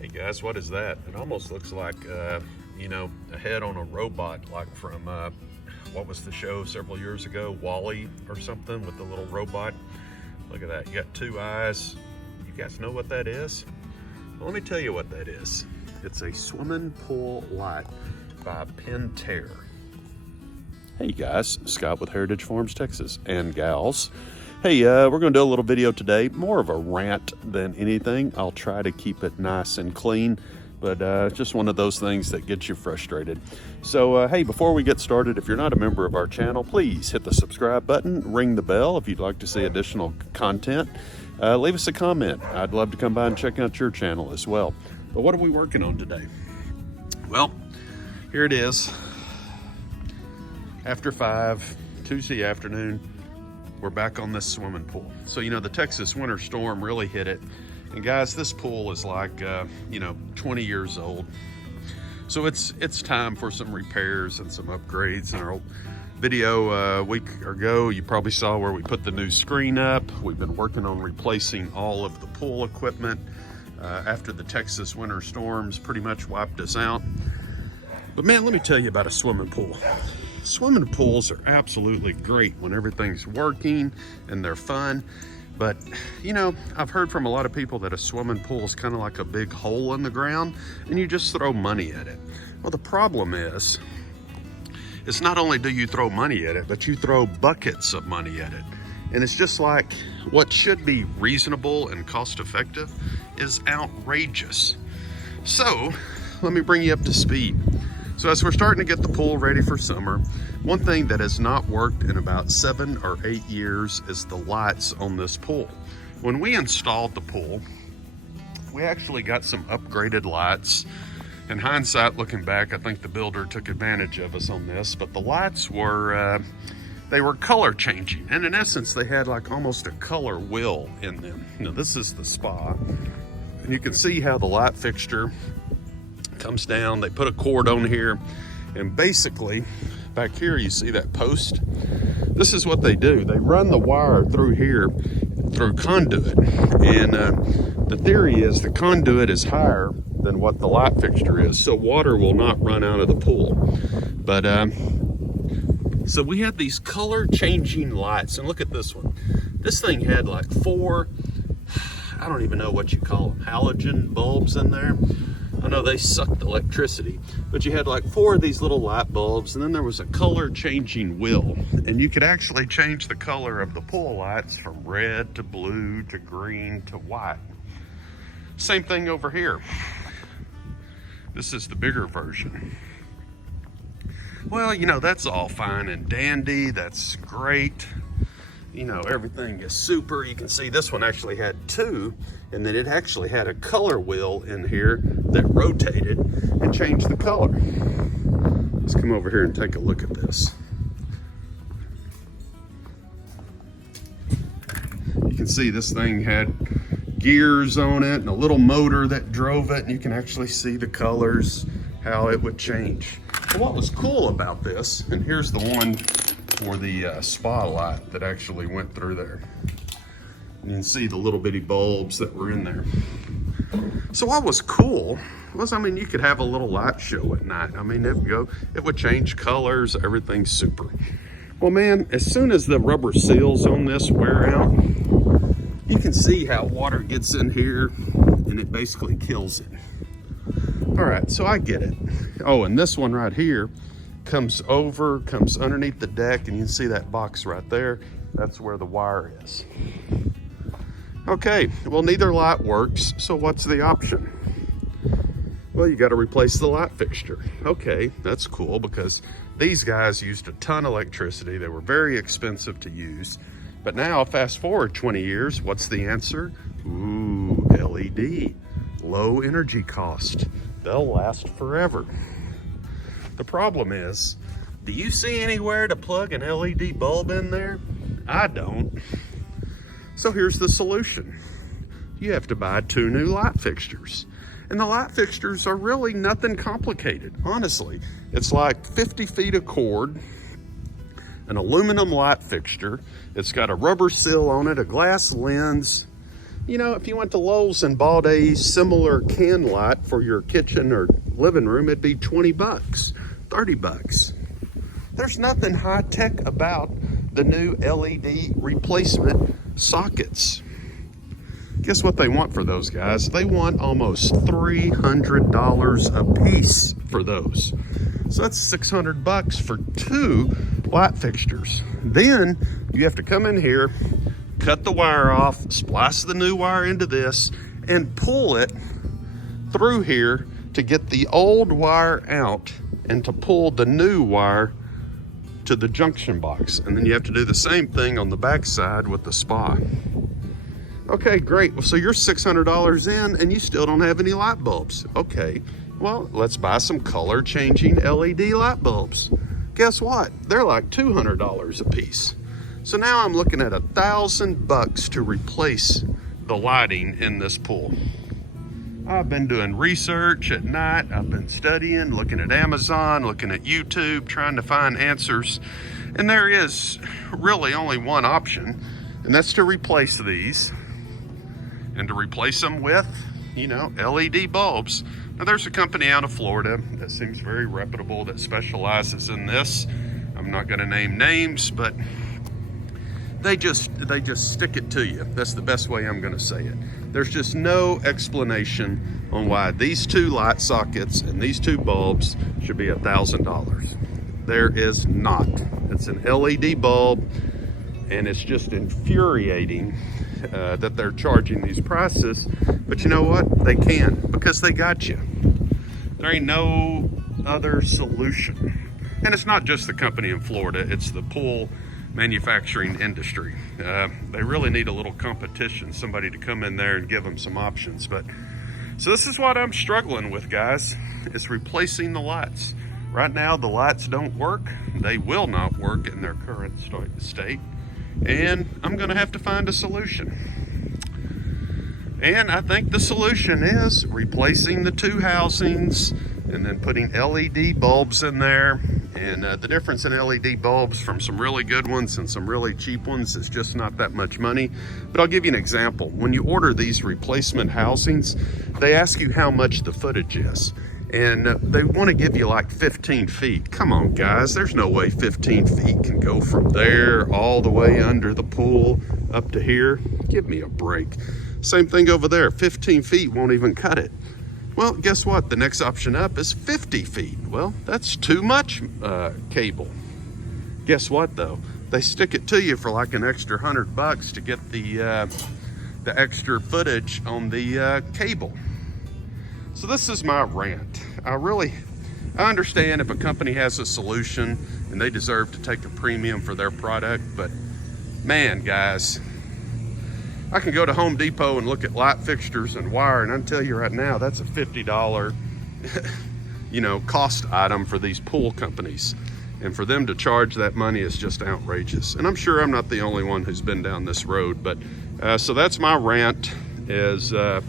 Hey guys, what is that? It almost looks like, you know, a head on a robot, like from, what was the show several years ago? Wall-E or something, with the little robot. Look at that, you got two eyes. You guys know what that is? Well, let me tell you what that is. It's a swimming pool light by Pentair. Hey guys, Scott with Heritage Farms, Texas, and gals. Hey, we're going to do a little video today, more of a rant than anything. I'll try to keep it nice and clean, but it's just one of those things that gets you frustrated. So, hey, before we get started, if you're not a member of our channel, please hit the subscribe button, ring the bell if you'd like to see additional content. Leave us a comment. I'd love to come by and check out your channel as well. But what are we working on today? Well, here it is. After 5, Tuesday afternoon, we're back on this swimming pool. So, you know, the Texas winter storm really hit it. And guys, this pool is like, you know, 20 years old. So it's time for some repairs and some upgrades. In our old video a week ago, you probably saw where we put the new screen up. We've been working on replacing all of the pool equipment after the Texas winter storms pretty much wiped us out. But man, let me tell you about a swimming pool. Swimming pools are absolutely great when everything's working and they're fun. But, you know, I've heard from a lot of people that a swimming pool is kind of like a big hole in the ground and you just throw money at it. Well, the problem is, it's not only do you throw money at it, but you throw buckets of money at it. And it's just like what should be reasonable and cost effective is outrageous. So, let me bring you up to speed. So as we're starting to get the pool ready for summer, one thing that has not worked in about 7 or 8 years is the lights on this pool. When we installed the pool, we actually got some upgraded lights. In hindsight, looking back, I think the builder took advantage of us on this, but the lights were, they were color changing. And in essence, they had like almost a color wheel in them. Now this is the spa, and you can see how the light fixture comes down. They put a cord on here, and basically back here you see that post. This is what they do. They run the wire through here through conduit, and the theory is the conduit is higher than what the light fixture is, so water will not run out of the pool. But so we had these color changing lights, and look at this one. This thing had like 4, I don't even know what you call them, halogen bulbs in there. I know they sucked electricity, but you had like 4 of these little light bulbs, and then there was a color changing wheel, and you could actually change the color of the pool lights from red to blue to green to white. Same thing over here. This is the bigger version. Well, you know, that's all fine and dandy. That's great. You know, everything is super. You can see this one actually had 2, and then it actually had a color wheel in here that rotated and changed the color. Let's come over here and take a look at this. You can see this thing had gears on it and a little motor that drove it, and you can actually see the colors, how it would change. And what was cool about this, and here's the one for the spa light that actually went through there. You can see the little bitty bulbs that were in there. So what was cool was, I mean, you could have a little light show at night. I mean, it would change colors, everything's super. Well, man, as soon as the rubber seals on this wear out, you can see how water gets in here and it basically kills it. All right, so I get it. Oh, and this one right here comes underneath the deck, and you can see that box right there. That's where the wire is. Okay, well, neither light works, so what's the option? Well, you got to replace the light fixture. Okay, that's cool, because these guys used a ton of electricity. They were very expensive to use. But now, fast forward 20 years, what's the answer? Ooh, LED, low energy cost. They'll last forever. The problem is, do you see anywhere to plug an LED bulb in there? I don't. So here's the solution. You have to buy 2 new light fixtures. And the light fixtures are really nothing complicated, honestly. It's like 50 feet of cord, an aluminum light fixture. It's got a rubber seal on it, a glass lens, You know, if you went to Lowe's and bought a similar can light for your kitchen or living room, it'd be 20 bucks, 30 bucks. There's nothing high tech about the new LED replacement sockets. Guess what they want for those, guys? They want almost $300 a piece for those. So that's 600 bucks for 2 light fixtures. Then you have to come in here, cut the wire off, splice the new wire into this, and pull it through here to get the old wire out and to pull the new wire to the junction box. And then you have to do the same thing on the back side with the spa. Okay, great. Well, so you're $600 in and you still don't have any light bulbs. Okay, well, let's buy some color changing LED light bulbs. Guess what? They're like $200 a piece. So now I'm looking at $1,000 to replace the lighting in this pool. I've been doing research at night. I've been studying, looking at Amazon, looking at YouTube, trying to find answers. And there is really only one option, and that's to replace these and to replace them with, you know, LED bulbs. Now there's a company out of Florida that seems very reputable that specializes in this. I'm not gonna name names, but they just stick it to you. That's the best way I'm gonna say it. There's just no explanation on why these 2 light sockets and these 2 bulbs should be $1,000. There is not. It's an LED bulb, and it's just infuriating that they're charging these prices. But you know what? They can, because they got you. There ain't no other solution. And it's not just the company in Florida, it's the pool manufacturing industry. They really need a little competition, somebody to come in there and give them some options. But so this is what I'm struggling with, guys. It's replacing the lights. Right now, the lights don't work. They will not work in their current state. And I'm gonna have to find a solution. And I think the solution is replacing the 2 housings and then putting LED bulbs in there. And the difference in LED bulbs from some really good ones and some really cheap ones is just not that much money. But I'll give you an example. When you order these replacement housings, they ask you how much the footage is. And they want to give you like 15 feet. Come on, guys, there's no way 15 feet can go from there all the way under the pool up to here. Give me a break. Same thing over there, 15 feet won't even cut it. Well, guess what? The next option up is 50 feet. Well, that's too much cable. Guess what though? They stick it to you for like an extra $100 to get the extra footage on the cable. So this is my rant. I understand if a company has a solution and they deserve to take a premium for their product, but man, guys, I can go to Home Depot and look at light fixtures and wire, and I can tell you right now, that's a $50, you know, cost item for these pool companies. And for them to charge that money is just outrageous. And I'm sure I'm not the only one who's been down this road, but so that's my rant is, oh,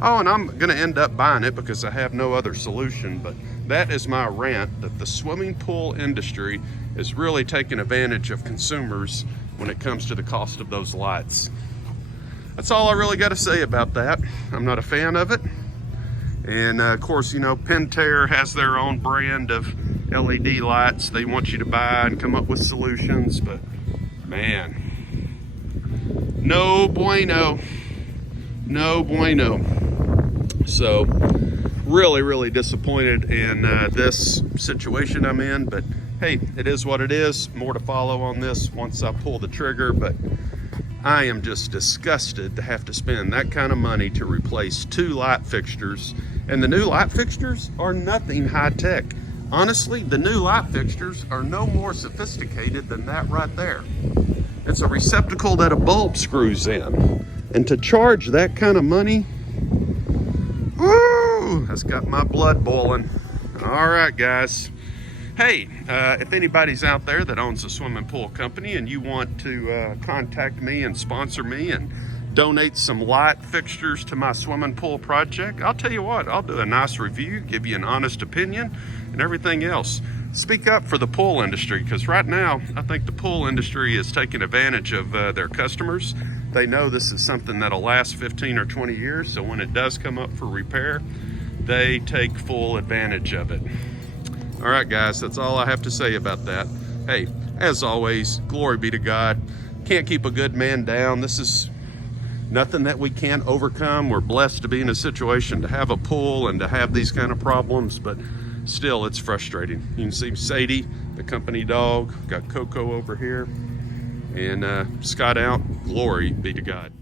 and I'm gonna end up buying it because I have no other solution, but that is my rant that the swimming pool industry is really taking advantage of consumers when it comes to the cost of those lights. That's all I really got to say about that. I'm not a fan of it. And of course, you know, Pentair has their own brand of LED lights they want you to buy and come up with solutions, but man, no bueno. No bueno. So really disappointed in this situation I'm in, but hey, it is what it is. More to follow on this once I pull the trigger, but I am just disgusted to have to spend that kind of money to replace 2 light fixtures. And the new light fixtures are nothing high tech. Honestly, the new light fixtures are no more sophisticated than that right there. It's a receptacle that a bulb screws in. And to charge that kind of money, woo, that's got my blood boiling. All right, guys. Hey, if anybody's out there that owns a swimming pool company and you want to contact me and sponsor me and donate some light fixtures to my swimming pool project, I'll tell you what, I'll do a nice review, give you an honest opinion and everything else. speak up for the pool industry, because right now I think the pool industry is taking advantage of their customers. They know this is something that'll last 15 or 20 years, so when it does come up for repair, they take full advantage of it. All right, guys, that's all I have to say about that. Hey, as always, glory be to God. Can't keep a good man down. This is nothing that we can't overcome. We're blessed to be in a situation to have a pool and to have these kind of problems, but still, it's frustrating. You can see Sadie, the company dog, got Coco over here, and Scott out. Glory be to God.